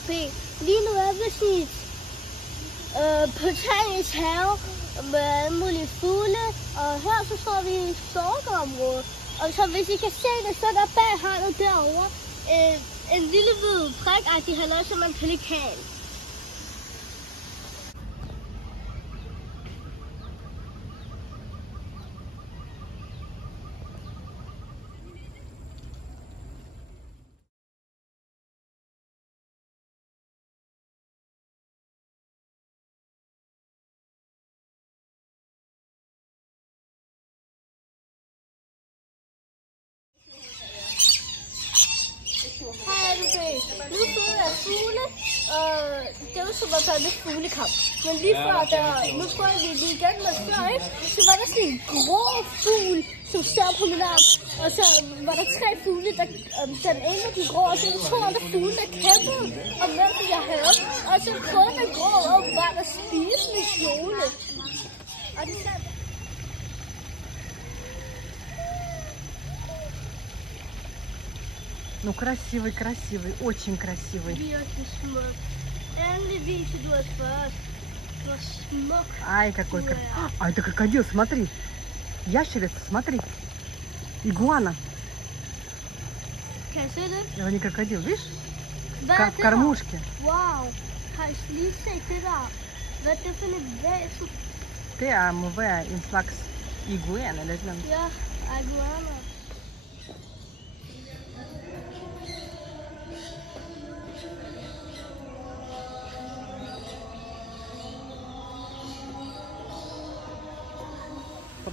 plan B. Lige nu er vi sådan botanisk have med alle mulige fugle, og her så står vi i et sorgområde. Og så hvis I kan se det, så der bag hegnet derovre en lille hvid prik-agtig halløj, som en pelikan. Nu sidder der fugle, og det var som at tage fuglekamp. Men lige før, nu tror jeg, vi igen med før, ikke? Så var der sådan en grå fugl, som sad på min arm. Og så var der 3 fugle, den ene var den grå, og så var der 2 andre fugle, der kæmpede om hvem jeg havde. Og så prøvede den grå og var der spise min kjole. Og den der... Ну, красивый, красивый, очень красивый. Ай, какой красивый. А, это крокодил, смотри. Ящерица, смотри. Игуана. Это не крокодил, видишь? В кормушке. Вау. Ты амуве инфлакс игуэн, или знам? Ja, iguana.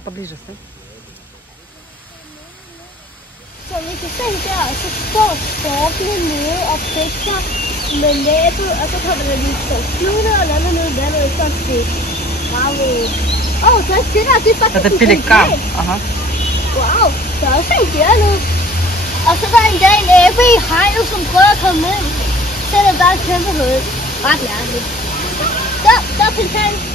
Поближе стой. Som I kan se der, så står storkene nede og fisker med næbet, og så kommer der lige to flyvende og lander ned i vandet, og så er det. Bravo. Der er det der, det er faktisk en pelikan. Aha. Wow, der er også en dernede. Og så var der en æbe i hegnet, som prøver at komme ind. Så er det bare et kæmpe hul. Ret mærkeligt. Der er pelikanen.